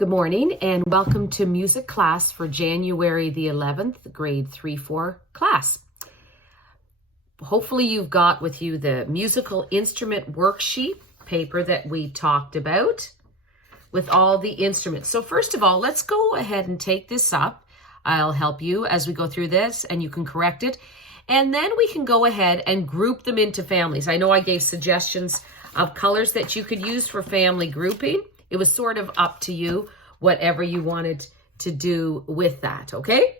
Good morning and welcome to music class for January the 11th, grade 3-4 class. Hopefully you've got with you the musical instrument worksheet paper that we talked about with all the instruments. So first of all, let's go ahead and take this up. I'll help you as we go through this and you can correct it. And then we can go ahead and group them into families. I know I gave suggestions of colors that you could use for family grouping. It was sort of up to you, whatever you wanted to do with that, okay?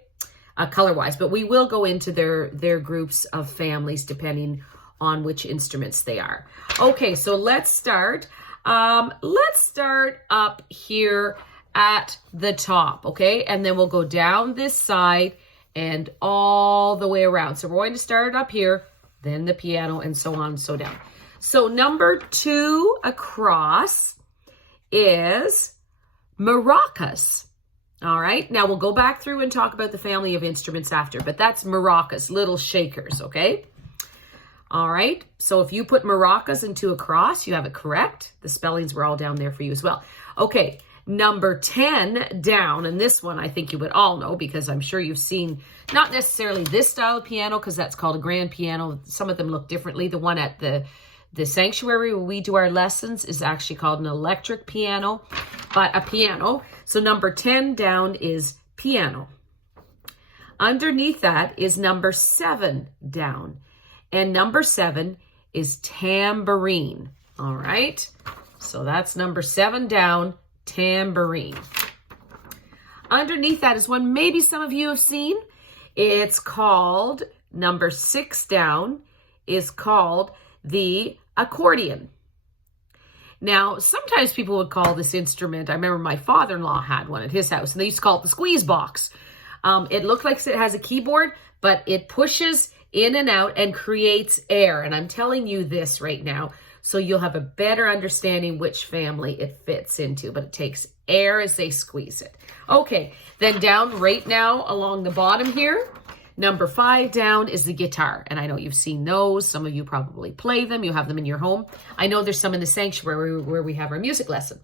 Color-wise, but we will go into their groups of families depending on which instruments they are. Okay, so let's start. Let's start up here at the top, okay? And then we'll go down this side and all the way around. So we're going to start up here, then the piano, and so on, so down. So number 2 across is maracas. All right, now we'll go back through and talk about the family of instruments after, but that's maracas, little shakers, okay? All right, so if you put maracas into a cross, you have it correct. The spellings were all down there for you as well. Okay, number 10 down, and this one I think you would all know because I'm sure you've seen not necessarily this style of piano because that's called a grand piano. Some of them look differently. The one at the sanctuary where we do our lessons is actually called an electric piano, but a piano. So number 10 down is piano. Underneath that is number 7 down. And number 7 is tambourine. All right. So that's number 7 down, tambourine. Underneath that is one maybe some of you have seen. It's called, number 6 down is called the accordion. Now, sometimes people would call this instrument, I remember my father-in-law had one at his house, and they used to call it the squeeze box. It looked like it has a keyboard, but it pushes in and out and creates air. And I'm telling you this right now, so you'll have a better understanding which family it fits into, but it takes air as they squeeze it. Okay, then down right now along the bottom here, number 5 down is the guitar. And I know you've seen those. Some of you probably play them. You have them in your home. I know there's some in the sanctuary where we have our music lesson.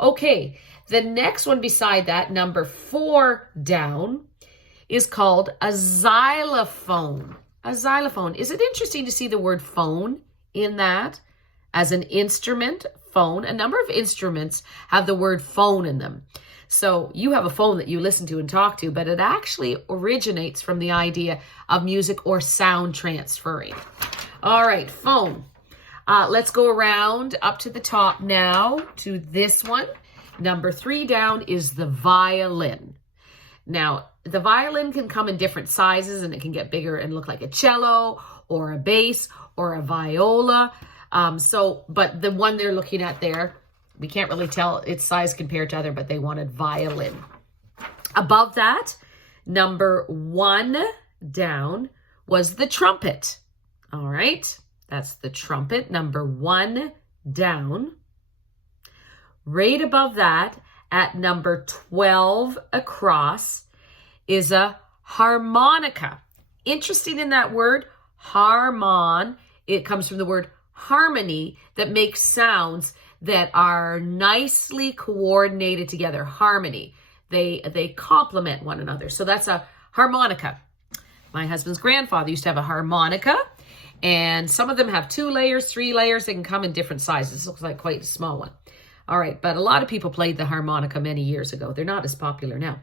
Okay, the next one beside that, number 4 down, is called a xylophone. A xylophone. Is it interesting to see the word phone in that as an instrument? Phone. A number of instruments have the word phone in them. So you have a phone that you listen to and talk to, but it actually originates from the idea of music or sound transferring. All right, phone. Let's go around up to the top now to this one. Number 3 down is the violin. Now, the violin can come in different sizes and it can get bigger and look like a cello or a bass or a viola. But the one they're looking at there, we can't really tell its size compared to other, but they wanted violin. Above that, number 1 down was the trumpet. All right, that's the trumpet, number 1 down. Right above that, at number 12 across, is a harmonica. Interesting in that word, harmon, it comes from the word harmony that makes sounds that are nicely coordinated together, harmony. They complement one another. So that's a harmonica. My husband's grandfather used to have a harmonica, and some of them have 2 layers, 3 layers. They can come in different sizes. This looks like quite a small one. All right, but a lot of people played the harmonica many years ago. They're not as popular now.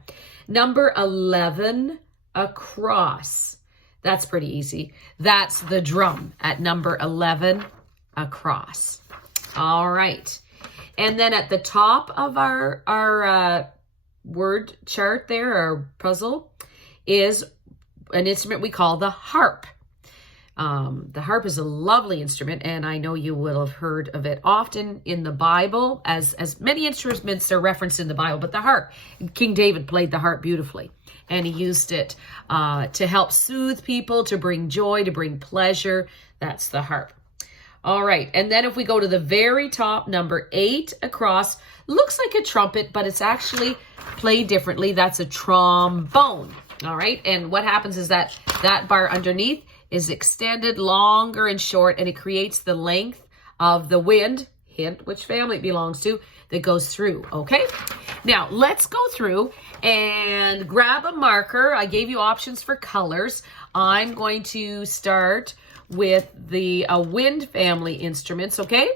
Number 11 across. That's pretty easy. That's the drum at number 11 across. All right. And then at the top of our word chart there, our puzzle, is an instrument we call the harp. The harp is a lovely instrument, and I know you will have heard of it often in the Bible, as many instruments are referenced in the Bible, but the harp, King David played the harp beautifully, and he used it to help soothe people, to bring joy, to bring pleasure. That's the harp. All right, and then if we go to the very top, number 8 across, looks like a trumpet, but it's actually played differently. That's a trombone. All right, and what happens is that bar underneath is extended longer and short, and it creates the length of the wind, hint which family it belongs to, that goes through, okay? Now, let's go through and grab a marker. I gave you options for colors. I'm going to start with the wind family instruments, okay?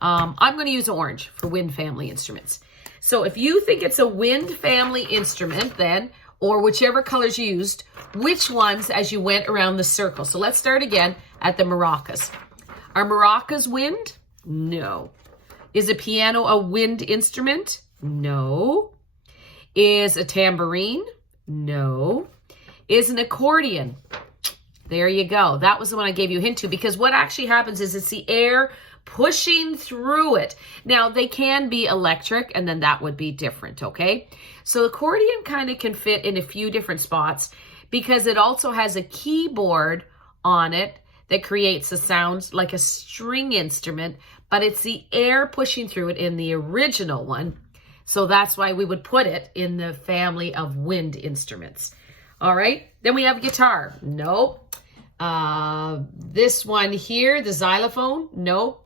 I'm going to use orange for wind family instruments. So if you think it's a wind family instrument then, or whichever colors you used, which ones as you went around the circle. So let's start again at the maracas. Are maracas wind? No. Is a piano a wind instrument? No. Is a tambourine? No. Is an accordion? There you go. That was the one I gave you a hint to, because what actually happens is it's the air pushing through it. Now, they can be electric, and then that would be different, okay? So accordion kind of can fit in a few different spots because it also has a keyboard on it that creates a sound like a string instrument, but it's the air pushing through it in the original one. So that's why we would put it in the family of wind instruments. All right, then we have guitar. Nope. This one here, the xylophone. Nope.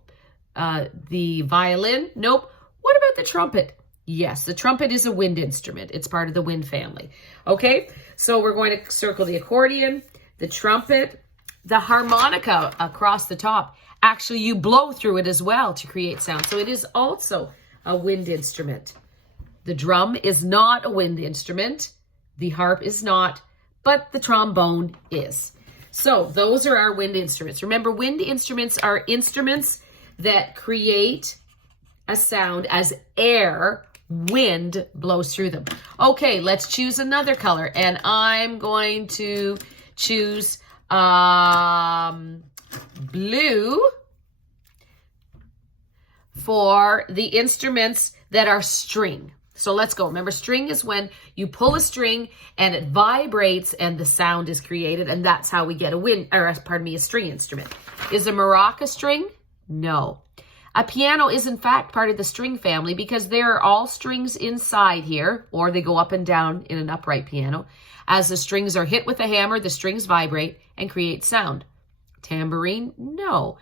The violin. Nope. What about the trumpet? Yes, the trumpet is a wind instrument. It's part of the wind family. Okay, so we're going to circle the accordion, the trumpet, the harmonica across the top. Actually, you blow through it as well to create sound. So it is also a wind instrument. The drum is not a wind instrument. The harp is not, but the trombone is. So those are our wind instruments. Remember, wind instruments are instruments that create a sound as air, wind blows through them. Okay, let's choose another color. And I'm going to choose blue for the instruments that are string. So let's go. Remember, string is when you pull a string and it vibrates and the sound is created, and that's how we get a string instrument. Is a maraca string? No. A piano is in fact part of the string family because there are all strings inside here, or they go up and down in an upright piano. As the strings are hit with a hammer, the strings vibrate and create sound. Tambourine? No.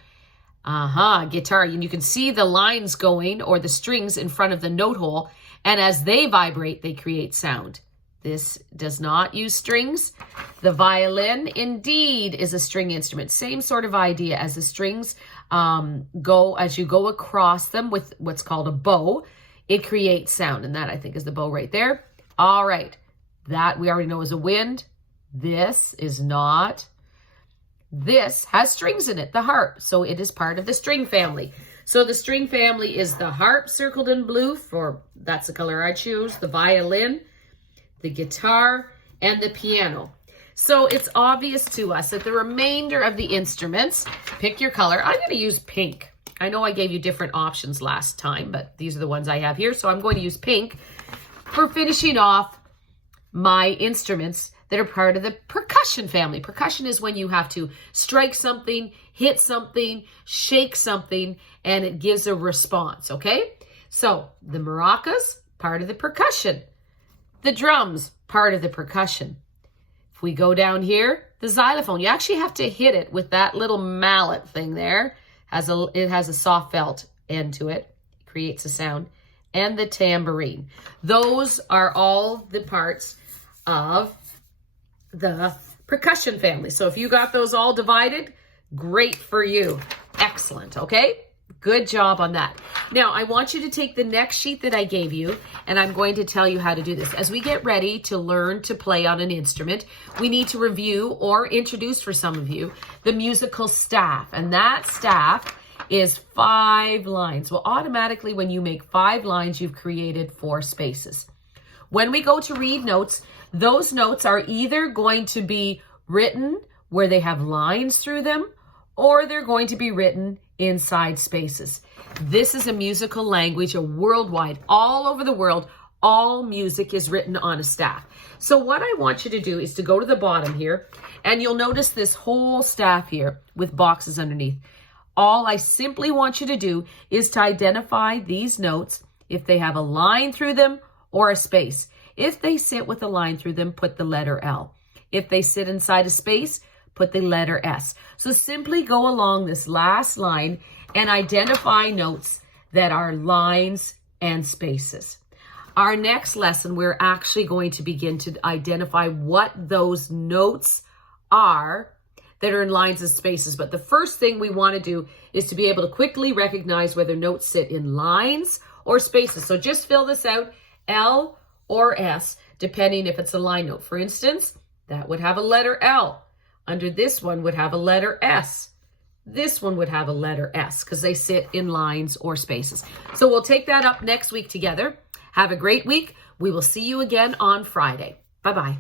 Guitar. And you can see the lines going, or the strings in front of the note hole, and as they vibrate, they create sound. This does not use strings. The violin indeed is a string instrument. Same sort of idea. As the strings as you go across them with what's called a bow, it creates sound. And that, I think, is the bow right there. All right. That we already know is a wind. This is not. This has strings in it, the harp. So it is part of the string family. So the string family is the harp circled in blue, that's the color I choose, the violin, the guitar, and the piano. So it's obvious to us that the remainder of the instruments, pick your color. I'm going to use pink. I know I gave you different options last time, but these are the ones I have here. So I'm going to use pink for finishing off my instruments that are part of the percussion family. Percussion is when you have to strike something, hit something, shake something, and it gives a response, okay? So the maracas, part of the percussion. The drums, part of the percussion. If we go down here, the xylophone, you actually have to hit it with that little mallet thing there. It has a soft felt end to it. It creates a sound. And the tambourine. Those are all the parts of the percussion family. So if you got those all divided, great for you. Excellent, okay? Good job on that. Now, I want you to take the next sheet that I gave you, and I'm going to tell you how to do this. As we get ready to learn to play on an instrument, we need to review or introduce for some of you the musical staff. And that staff is 5 lines. Well, automatically when you make 5 lines, you've created 4 spaces. When we go to read notes, those notes are either going to be written where they have lines through them, or they're going to be written inside spaces. This is a musical language, a worldwide, all over the world, all music is written on a staff. So what I want you to do is to go to the bottom here, and you'll notice this whole staff here with boxes underneath. All I simply want you to do is to identify these notes if they have a line through them or a space. If they sit with a line through them, put the letter L. If they sit inside a space, put the letter S. So simply go along this last line and identify notes that are lines and spaces. Our next lesson, we're actually going to begin to identify what those notes are that are in lines and spaces. But the first thing we want to do is to be able to quickly recognize whether notes sit in lines or spaces. So just fill this out, L or S, depending if it's a line note. For instance, that would have a letter L. Under this one would have a letter S. This one would have a letter S because they sit in lines or spaces. So we'll take that up next week together. Have a great week. We will see you again on Friday. Bye-bye.